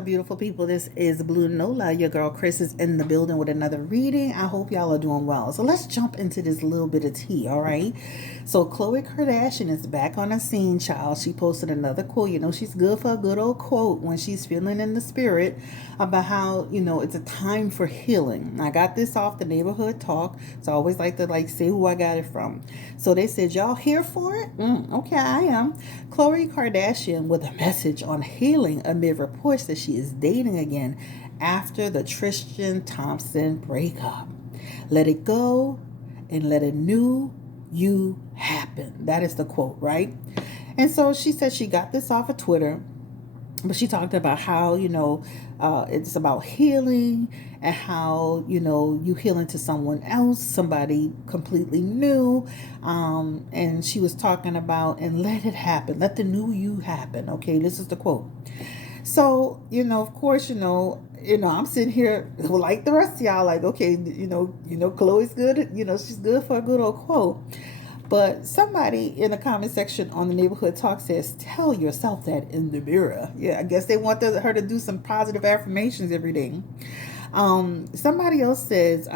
up, beautiful people? This is Blue Nola. Your girl Chris is in the building with another reading. I hope y'all are doing well. So let's jump into this little bit of tea, all right? So Khloe Kardashian is back on the scene, child. She posted another quote. You know, she's good for a good old quote when she's feeling in the spirit about how, it's a time for healing. I got this off the neighborhood talk. So I always like to say who I got it from. So they said, y'all here for it? Okay, I am. Khloe Kardashian with a message on healing amid reports that she is dating again after the Tristan Thompson breakup. Let it go and let a new you happen. That is the quote, right? And so she said she got this off of Twitter, but she talked about how, it's about healing and how, you healing to someone else, somebody completely new. And she was talking about, and let it happen. Let the new you happen. Okay, this is the quote. So, of course, I'm sitting here like the rest of y'all, like, okay, Khloe's good. She's good for a good old quote. But somebody in the comment section on the neighborhood talk says, tell yourself that in the mirror. Yeah, I guess they want her to do some positive affirmations every day. Somebody else says,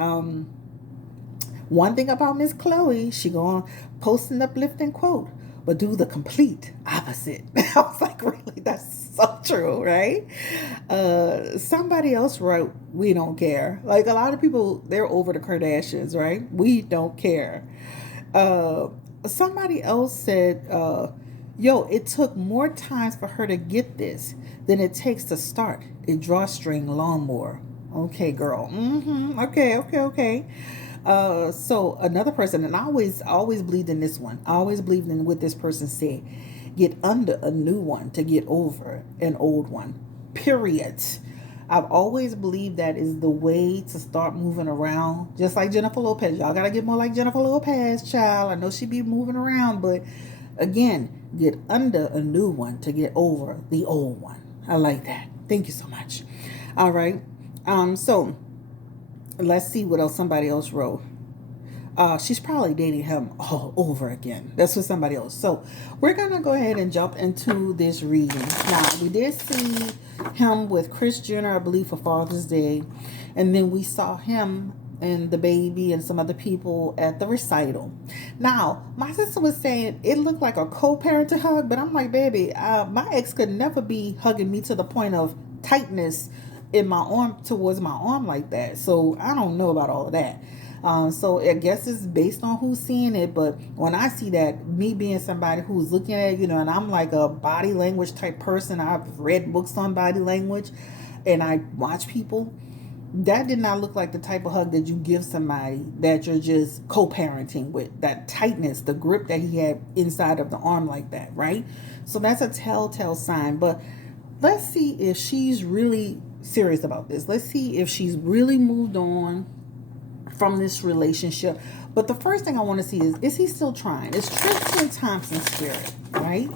one thing about Miss Khloe, she gonna post an uplifting quote, but do the complete opposite. I was like, really? That's so true, right? Somebody else wrote, we don't care. Like, a lot of people, they're over the Kardashians, right? We don't care. Somebody else said, it took more times for her to get this than it takes to start a drawstring lawnmower. Okay, girl. Okay. So another person, and I always believed in this one. I always believed in what this person said. Get under a new one to get over an old one. Period. I've always believed that is the way to start moving around. Just like Jennifer Lopez. Y'all gotta get more like Jennifer Lopez, child. I know she be moving around, but again, get under a new one to get over the old one. I like that. Thank you so much. All right. So let's see what else somebody else wrote. She's probably dating him all over again. That's what somebody else. So we're gonna go ahead and jump into this reading. Now, we did see him with Kris Jenner, I believe, for Father's Day, and then we saw him and the baby and some other people at the recital. Now, my sister was saying it looked like a co-parenting hug, but I'm like, baby, my ex could never be hugging me to the point of tightness in my arm towards my arm like that. So I don't know about all of that. So I guess it's based on who's seeing it. But when I see that, me being somebody who's looking at it, and I'm like a body language type person, I've read books on body language and I watch people, that did not look like the type of hug that you give somebody that you're just co-parenting with. That tightness, the grip that he had inside of the arm like that, right? So that's a telltale sign. But let's see if she's really serious about this. Let's see if she's really moved on from this relationship. But the first thing I want to see is he still trying? It's Tristan Thompson spirit, right?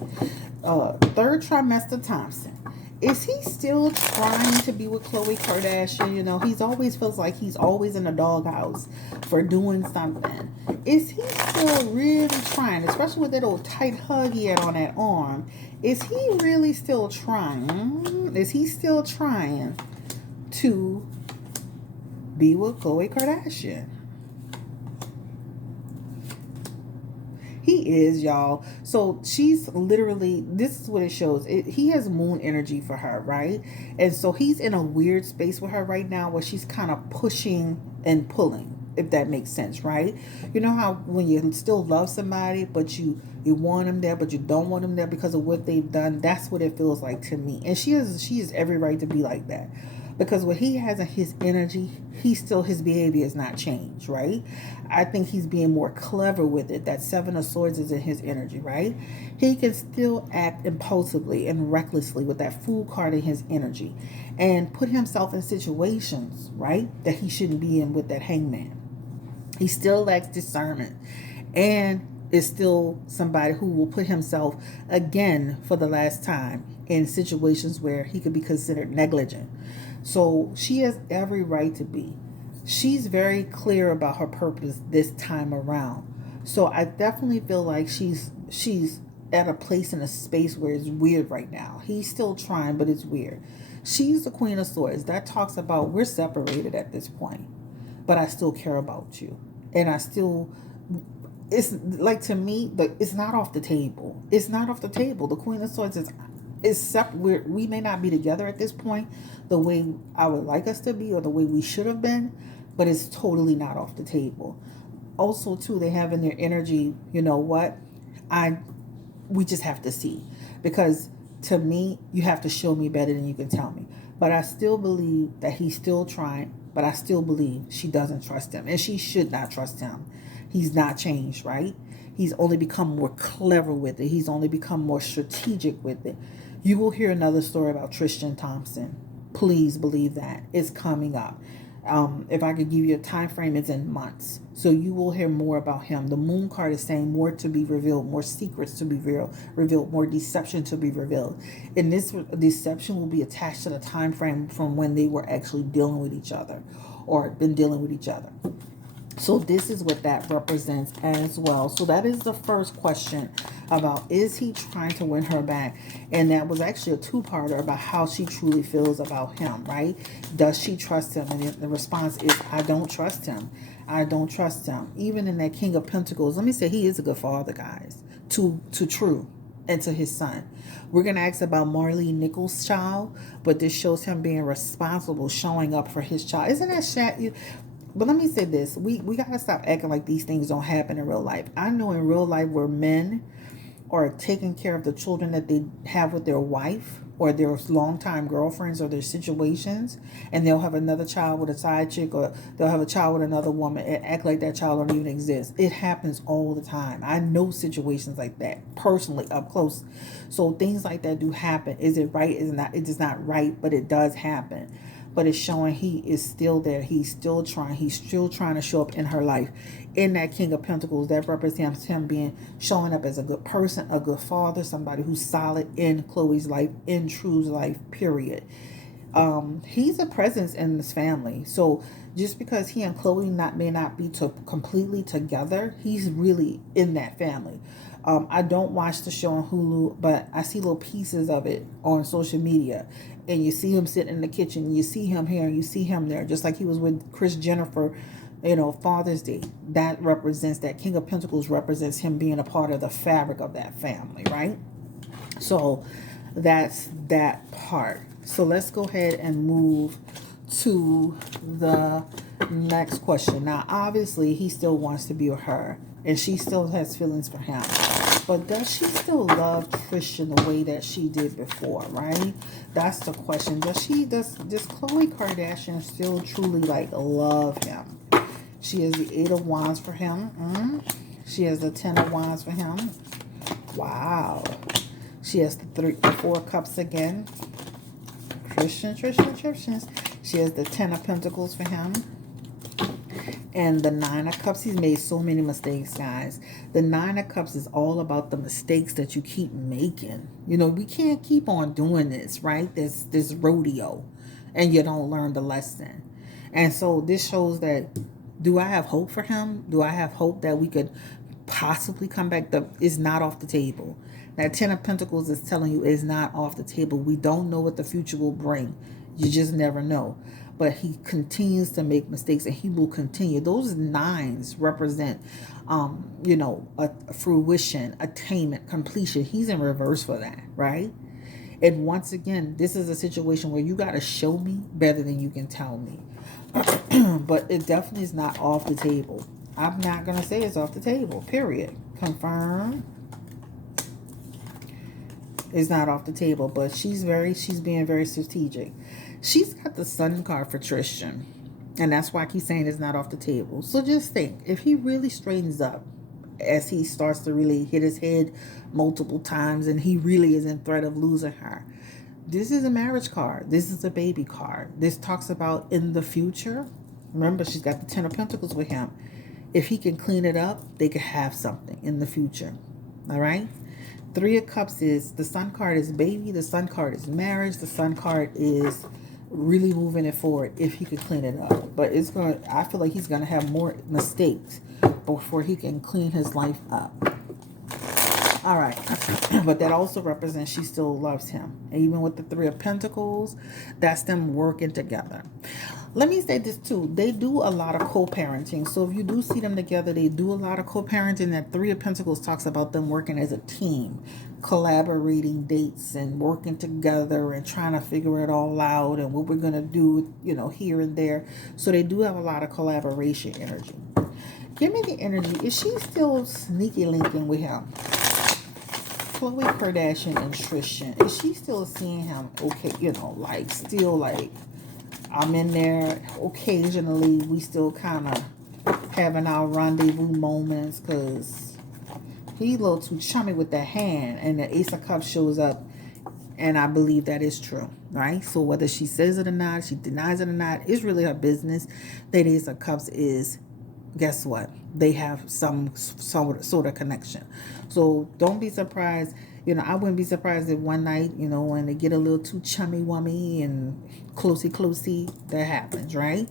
Third trimester Thompson. Is he still trying to be with Khloe Kardashian? He's always feels like he's always in the doghouse for doing something. Is he still really trying, especially with that old tight hug he had on that arm? Is he really still trying? Is he still trying to be with Khloe Kardashian? He is, y'all. So she's literally, this is what it shows. He has moon energy for her, right? And so he's in a weird space with her right now where she's kind of pushing and pulling, if that makes sense, right? You know how when you still love somebody, but you want them there, but you don't want them there because of what they've done? That's what it feels like to me. And she has every right to be like that. Because what he has in his energy, his behavior has not changed, right? I think he's being more clever with it. That Seven of Swords is in his energy, right? He can still act impulsively and recklessly with that Fool card in his energy and put himself in situations, right, that he shouldn't be in with that Hangman. He still lacks discernment and is still somebody who will put himself, again, for the last time, in situations where he could be considered negligent. So she has every right to be. She's very clear about her purpose this time around. So I definitely feel like she's at a place in a space where it's weird right now. He's still trying, but it's weird. She's the Queen of Swords. That talks about we're separated at this point, but I still care about you. And I still, it's like, to me, it's not off the table. It's not off the table. The Queen of Swords is separate. We may not be together at this point the way I would like us to be or the way we should have been, but it's totally not off the table. Also, too, they have in their energy, you know what? I We just have to see, because to me, you have to show me better than you can tell me. But I still believe that he's still trying, but I still believe she doesn't trust him, and she should not trust him. He's not changed, right? He's only become more clever with it. He's only become more strategic with it. You will hear another story about Tristan Thompson. Please believe that. It's coming up. If I could give you a time frame, it's in months. So you will hear more about him. The moon card is saying more to be revealed, more secrets to be revealed, more deception to be revealed. And this deception will be attached to the time frame from when they were actually dealing with each other or been dealing with each other. So this is what that represents as well. So that is the first question about, is he trying to win her back? And that was actually a two-parter about how she truly feels about him, right? Does she trust him? And the response is, I don't trust him. I don't trust him. Even in that King of Pentacles, let me say he is a good father, guys, to True and to his son. We're going to ask about Marley Nichols' child, but this shows him being responsible, showing up for his child. Isn't that sad? But let me say this. We got to stop acting like these things don't happen in real life. I know in real life where men are taking care of the children that they have with their wife or their longtime girlfriends or their situations, and they'll have another child with a side chick, or they'll have a child with another woman and act like that child don't even exist. It happens all the time. I know situations like that personally up close. So things like that do happen. Is it right? Is it not? It is not right, but it does happen. But it's showing he is still there. He's still trying. He's still trying to show up in her life. In that King of Pentacles, that represents him showing up as a good person, a good father, somebody who's solid in Khloe's life, in True's life, period. He's a presence in this family. So just because he and Khloe may not be completely together, he's really in that family. I don't watch the show on Hulu, but I see little pieces of it on social media. And you see him sitting in the kitchen, you see him here, and you see him there, just like he was with Kris Jenner for, Father's Day. That represents, that King of Pentacles represents him being a part of the fabric of that family, right? So that's that part. So let's go ahead and move to the next question. Now, obviously, he still wants to be with her, and she still has feelings for him. But does she still love Tristan the way that she did before, right? That's the question. Does Khloe Kardashian still truly love him? She has the 8 of Wands for him. She has the 10 of Wands for him. Wow. She has the 4 Cups again. Tristan. She has the 10 of Pentacles for him. And the 9 of Cups. He's made so many mistakes, guys. The 9 of Cups is all about the mistakes that you keep making. We can't keep on doing this, right? This rodeo, and you don't learn the lesson. And so this shows that, do I have hope for him? Do I have hope that we could possibly come back? It's not off the table. That 10 of Pentacles is telling you it's not off the table. We don't know what the future will bring. You just never know. But he continues to make mistakes, and he will continue. Those 9s represent, a fruition, attainment, completion. He's in reverse for that, right? And once again, this is a situation where you got to show me better than you can tell me. But it definitely is not off the table. I'm not going to say it's off the table, period. Confirm. It's not off the table, but she's being very strategic. She's got the Sun card for Tristan, and that's why I keep saying it's not off the table. So just think, if he really straightens up as he starts to really hit his head multiple times and he really is in threat of losing her, this is a marriage card. This is a baby card. This talks about in the future. Remember, she's got the 10 of Pentacles with him. If he can clean it up, they could have something in the future. All right? 3 of Cups is, the Sun card is baby. The Sun card is marriage. The Sun card is really moving it forward if he could clean it up. But I feel like he's going to have more mistakes before he can clean his life up. All right. But that also represents she still loves him. And even with the Three of Pentacles, that's them working together. Let me say this too. They do a lot of co-parenting. So if you do see them together, they do a lot of co-parenting. That Three of Pentacles talks about them working as a team, collaborating dates and working together and trying to figure it all out and what we're going to do, you know, here and there. So they do have a lot of collaboration energy. Give me the energy. Is she still sneaky linking with him? Khloe Kardashian and Tristan. Is she still seeing him okay, you know, like still like I'm in there occasionally. We still kind of having our rendezvous moments because he a little too chummy with that hand, and the Ace of Cups shows up, and I believe that is true, right? So whether she says it or not, she denies it or not, it's really her business. That Ace of Cups is, guess what? They have some sort of connection. So don't be surprised. You know, I wouldn't be surprised if one night, you know, when they get a little too chummy-wummy and closey, that happens, right?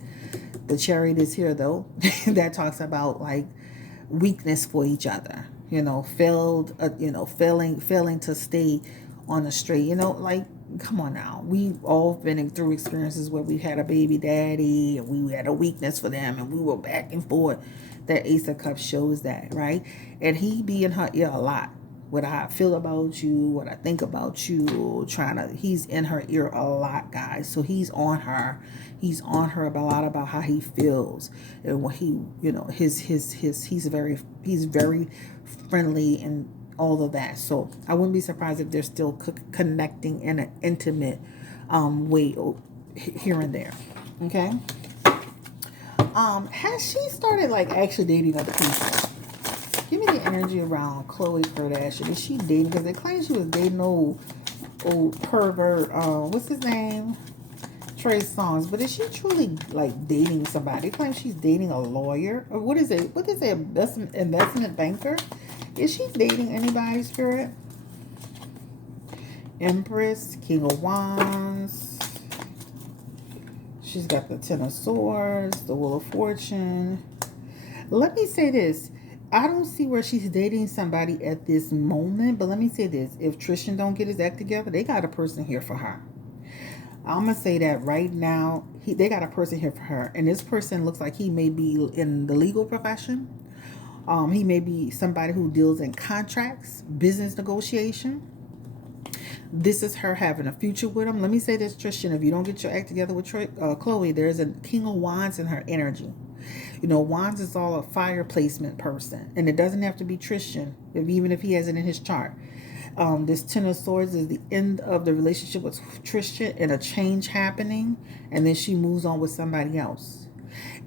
The Chariot is here, though. That talks about, like, weakness for each other. You know, failing to stay on the straight. You know, like, come on now. We've all been through experiences where we had a baby daddy and we had a weakness for them and we were back and forth. That Ace of Cups shows that, right? And he be in her ear a lot. What I feel about you, what I think about you, he's in her ear a lot, guys. So he's on her. He's on her a lot about how he feels. And what he, you know, he's very friendly and all of that. So I wouldn't be surprised if they're still connecting in an intimate way here and there. Okay. Has she started like actually dating other people? Give me the energy around Khloe Kardashian. Is she dating? Because they claim she was dating old pervert. What's his name? Trey Songz. But is she truly like dating somebody? They claim she's dating a lawyer, or what is it? What is it? Investment banker? Is she dating anybody, Spirit? Empress, King of Wands. She's got the Ten of Swords, the Wheel of Fortune. Let me say this. I don't see where she's dating somebody at this moment, but let me say this. If Tristan don't get his act together, they got a person here for her. I'm going to say that right now. They got a person here for her, and this person looks like he may be in the legal profession. He may be somebody who deals in contracts, business negotiation. This is her having a future with him. Let me say this, Tristan. If you don't get your act together with Khloe, there's a King of Wands in her energy. You know, Wands is all a fire placement person. And it doesn't have to be Tristan, even if he has it in his chart. This Ten of Swords is the end of the relationship with Tristan and a change happening. And then she moves on with somebody else.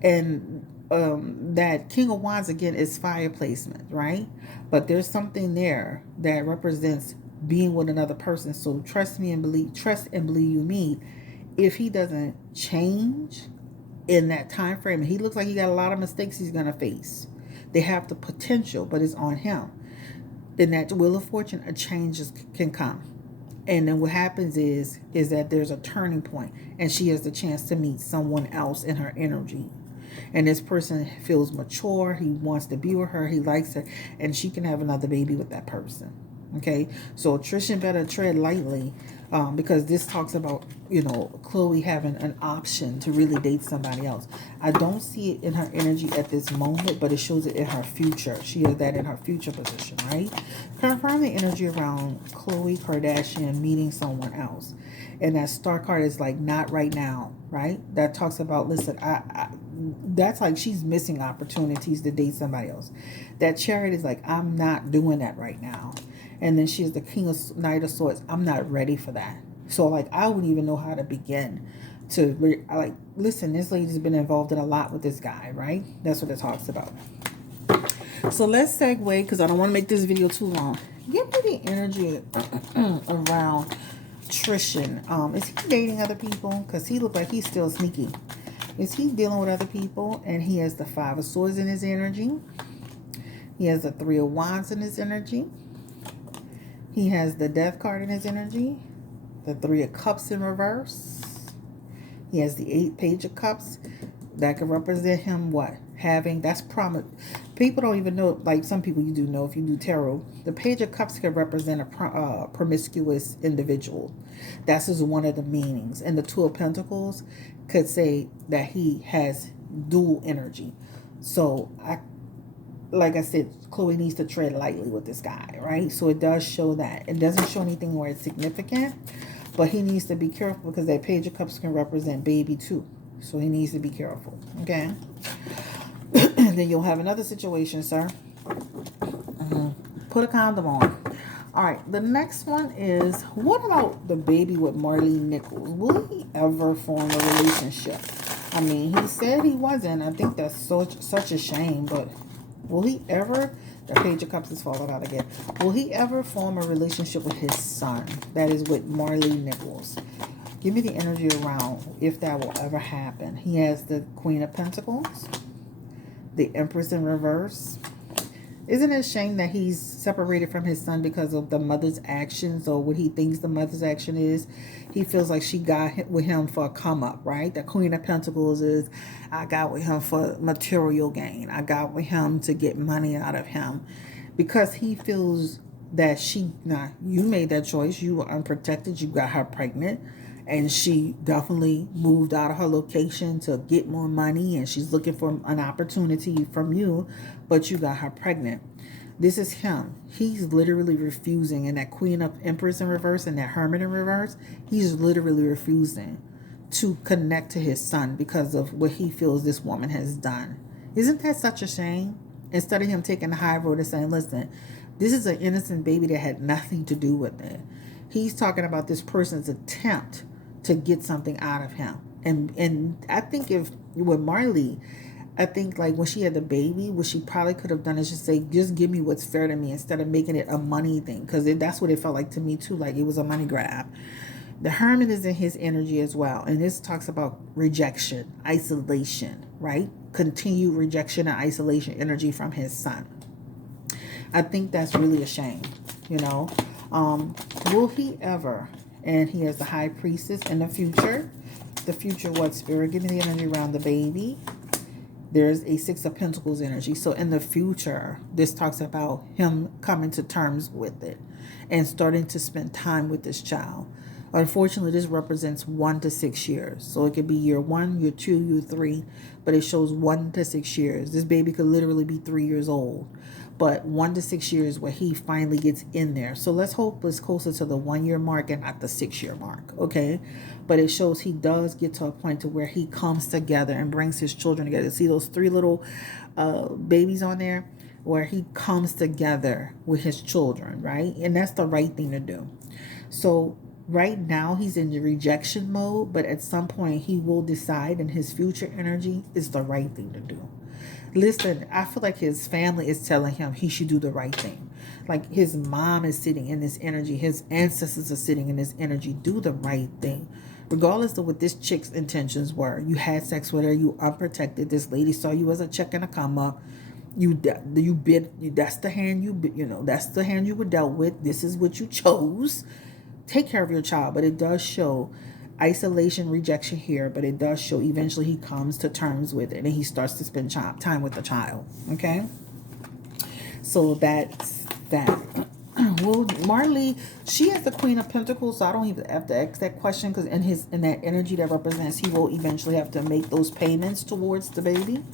And that King of Wands, again, is fire placement, right? But there's something there that represents being with another person. So trust and believe you me. If he doesn't change in that time frame, he looks like he got a lot of mistakes he's gonna face. They have the potential, but it's on him. In that Wheel of Fortune, a change can come. And then what happens is that there's a turning point, and she has the chance to meet someone else in her energy. And this person feels mature, he wants to be with her, he likes her, and she can have another baby with that person. Okay, so Tristan better tread lightly, because this talks about, you know, Khloe having an option to really date somebody else. I don't see it in her energy at this moment, but it shows it in her future. She has that in her future position, right? Confirm the energy around Khloe Kardashian meeting someone else. And that star card is like, not right now, right? That talks about, listen, that's like she's missing opportunities to date somebody else. That Chariot is like, I'm not doing that right now. And then she's the Knight of Swords. I'm not ready for that. So, like, I wouldn't even know how to begin to, like, listen, this lady's been involved in a lot with this guy, right? That's what it talks about. So, let's segue, because I don't want to make this video too long. Give me the energy around Tristan. Is he dating other people? Because he looks like he's still sneaky. Is he dealing with other people? And he has the Five of Swords in his energy. He has the Three of Wands in his energy. He has the Death card in his energy, the Three of Cups in reverse. He has the Page of Cups, That could represent him what? Having, that's promise. People don't even know, like some people you do know if you do tarot. The Page of Cups could represent a promiscuous individual. That's just one of the meanings. And the Two of Pentacles could say that he has dual energy. So like I said, Khloe needs to tread lightly with this guy, right? So it does show that. It doesn't show anything where it's significant, but he needs to be careful because that Page of Cups can represent baby too. So he needs to be careful, okay? Then you'll have another situation, sir. Put a condom on. All right, the next one is, what about the baby with Marlene Nichols? Will he ever form a relationship? I mean, he said he wasn't. I think that's such a shame, but will he ever? The Page of Cups is falling out again. Will he ever form a relationship with his son? That is with Marlene Nichols. Give me the energy around if that will ever happen. He has the Queen of Pentacles, the Empress in reverse. Isn't it a shame that he's separated from his son because of the mother's actions or what he thinks the mother's action is? He feels like she got with him for a come up, right? The Queen of Pentacles is, I got with him for material gain. I got with him to get money out of him because he feels that you made that choice. You were unprotected. You got her pregnant. And she definitely moved out of her location to get more money. And she's looking for an opportunity from you. But you got her pregnant. This is him. He's literally refusing. And that Queen of Empress in reverse and that Hermit in reverse, he's literally refusing to connect to his son because of what he feels this woman has done. Isn't that such a shame? Instead of him taking the high road and saying, listen, this is an innocent baby that had nothing to do with it. He's talking about this person's attempt to get something out of him. And I think if with Marley, I think like when she had the baby, what she probably could have done is just say, just give me what's fair to me instead of making it a money thing. Because that's what it felt like to me too. Like it was a money grab. The Hermit is in his energy as well. And this talks about rejection, isolation, right? Continued rejection and isolation energy from his son. I think that's really a shame, you know. Will he ever? And he has the High Priestess in the future. The future, what, Spirit? Give me the energy around the baby. There's a Six of Pentacles energy. So in the future, this talks about him coming to terms with it and starting to spend time with this child. Unfortunately, this represents 1 to 6 years. So it could be year 1, year 2, year 3, but it shows 1 to 6 years. This baby could literally be 3 years old. But 1 to 6 years where he finally gets in there. So let's hope it's closer to the 1 year mark and not the 6 year mark. Okay. But it shows he does get to a point to where he comes together and brings his children together. See those 3 little babies on there? Where he comes together with his children, right? And that's the right thing to do. So right now he's in the rejection mode, but at some point he will decide in his future energy is the right thing to do. Listen, I feel like his family is telling him he should do the right thing. Like his mom is sitting in this energy. His ancestors are sitting in this energy. Do the right thing. Regardless of what this chick's intentions were. You had sex with her. You unprotected. This lady saw you as a check and a come up. That's the hand that's the hand you were dealt with. This is what you chose. Take care of your child. But it does show isolation, rejection here, but it does show eventually he comes to terms with it and he starts to spend time with the child. Okay, so that's that. Well, Marley, she is the Queen of Pentacles, so I don't even have to ask that question because in that energy that represents, he will eventually have to make those payments towards the baby.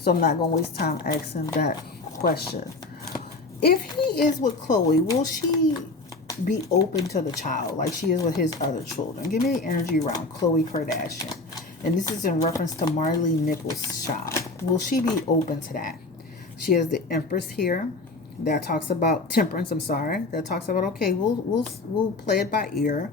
So I'm not gonna waste time asking that question. If he is with Khloe, will she be open to the child like she is with his other children? Give me the energy around Khloe Kardashian. And this is in reference to Marley Nichols' child. Will she be open to that? She has the Empress here. That talks about temperance, I'm sorry. That talks about, okay, we'll play it by ear.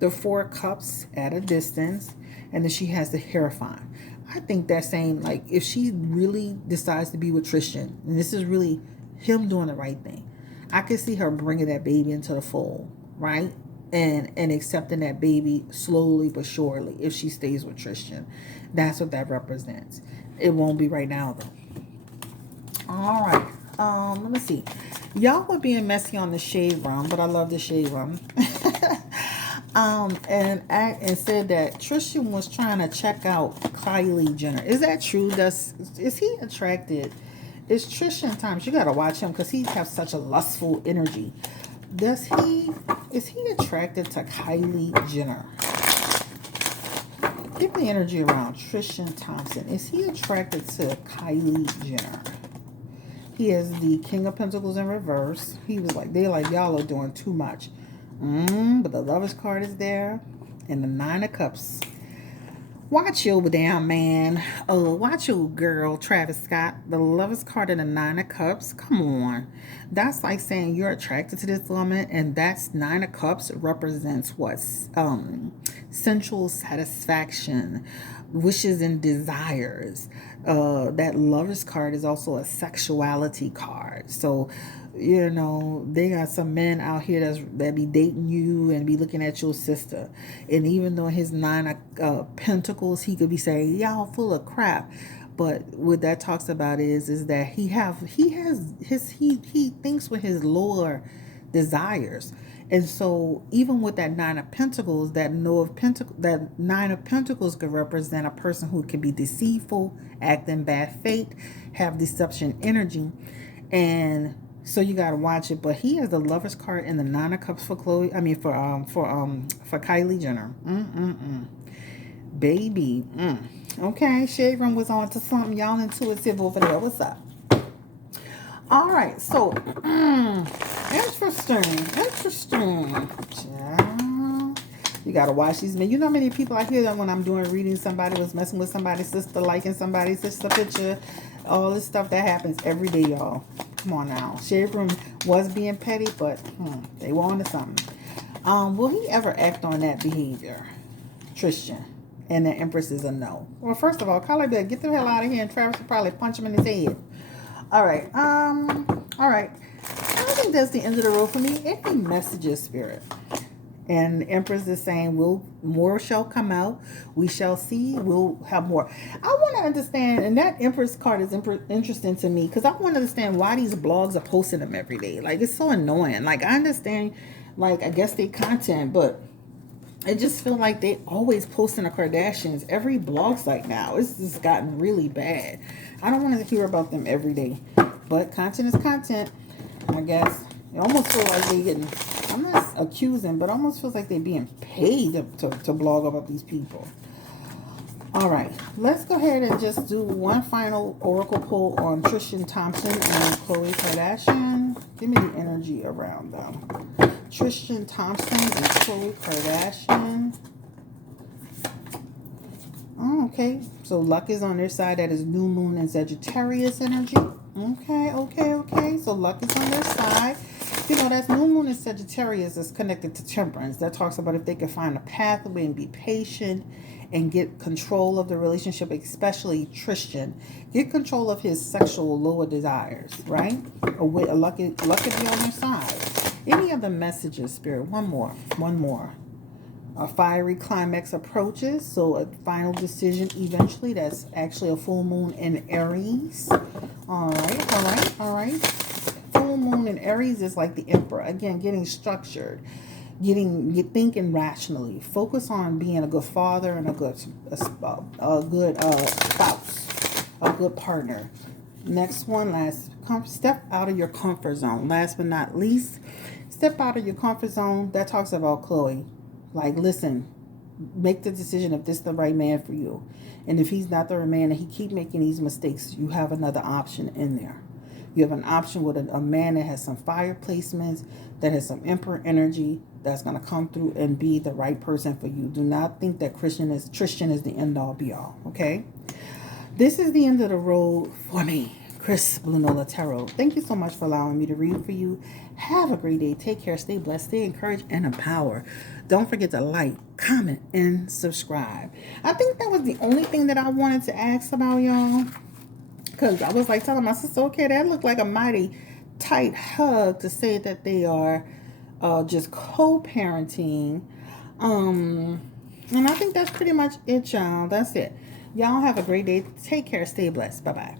The 4 cups at a distance. And then she has the Hierophant. I think that's saying, like, if she really decides to be with Tristan, and this is really him doing the right thing, I can see her bringing that baby into the fold, right? And accepting that baby slowly but surely if she stays with Tristan. That's what that represents. It won't be right now, though. All right. Let me see. Y'all were being messy on the shade room, but I love the shade room. And said that Tristan was trying to check out Kylie Jenner. Is that true? Is he attracted? Is Tristan Thompson? You gotta watch him because he has such a lustful energy. Is he attracted to Kylie Jenner? Give me energy around Tristan Thompson. Is he attracted to Kylie Jenner? He has the King of Pentacles in reverse. He was like, they're like, y'all are doing too much. But the Lovers card is there. And the Nine of Cups. Watch your damn man. Oh, watch your girl, Travis Scott. The Lovers card and the Nine of Cups. Come on. That's like saying you're attracted to this woman. And that's Nine of Cups represents what? Sensual satisfaction, wishes and desires. That Lovers card is also a sexuality card. So, you know, they got some men out here that be dating you and be looking at your sister. And even though his Nine of Pentacles, he could be saying, y'all full of crap. But what that talks about is that he thinks with his lower desires. And so even with that Nine of Pentacles, that Nine of Pentacles could represent a person who can be deceitful, act in bad faith, have deception energy. And so you gotta watch it. But he has the Lovers card and the Nine of Cups for Khloe. I mean for Kylie Jenner. Baby. Okay, Shade Room was on to something. Y'all intuitive over there. What's up? All right, so interesting. Yeah. You gotta watch these men. You know how many people I hear that when I'm doing readings, somebody was messing with somebody's sister, liking somebody's sister picture, all this stuff that happens every day, y'all. Come on now. Shade Room was being petty, but they were on to something. Will he ever act on that behavior, Tristan? And the Empress is a no. Well, first of all, Kylie better get the hell out of here, and Travis will probably punch him in his head. All right. All right. I think that's the end of the road for me. Any messages, Spirit? And the Empress is saying, more shall come out. We shall see. We'll have more. I want to understand, and that Empress card is interesting to me because I want to understand why these blogs are posting them every day. Like, it's so annoying. Like, I understand, like, I guess they content, but I just feel like they always posting the Kardashians every blog site now. It's just gotten really bad. I don't want to hear about them every day. But content is content, I guess. It almost feels like they getting, I'm not accusing, but almost feels like they're being paid to blog about these people. All right. Let's go ahead and just do one final oracle pull on Tristan Thompson and Khloe Kardashian. Give me the energy around them. Tristan Thompson and Khloe Kardashian. Oh, okay. So luck is on their side. That is new moon and Sagittarius energy. Okay. So luck is on their side. You know, that's new moon and Sagittarius is connected to temperance. That talks about if they can find a pathway and be patient and get control of the relationship, especially Tristan. Get control of his sexual lower desires, right? Luck could be on their side. Any other messages, Spirit? One more. A fiery climax approaches, so a final decision eventually. That's actually a full moon in Aries. All right. Full moon in Aries is like the Emperor. Again, getting structured, thinking rationally. Focus on being a good father and a good spouse, a good partner. Next one, step out of your comfort zone. Last but not least, step out of your comfort zone. That talks about Khloe. Like, listen, make the decision if this is the right man for you. And if he's not the right man and he keep making these mistakes, you have another option in there. You have an option with a man that has some fire placements, that has some Emperor energy, that's going to come through and be the right person for you. Do not think that Tristan is the end all be all, okay? This is the end of the road for me, Chris Blue Nola Tarot. Thank you so much for allowing me to read for you. Have a great day. Take care. Stay blessed. Stay encouraged and empowered. Don't forget to like, comment, and subscribe. I think that was the only thing that I wanted to ask about, y'all. Because I was like telling my sister, okay, that looked like a mighty tight hug to say that they are just co-parenting. And I think that's pretty much it, y'all. That's it. Y'all have a great day. Take care. Stay blessed. Bye-bye.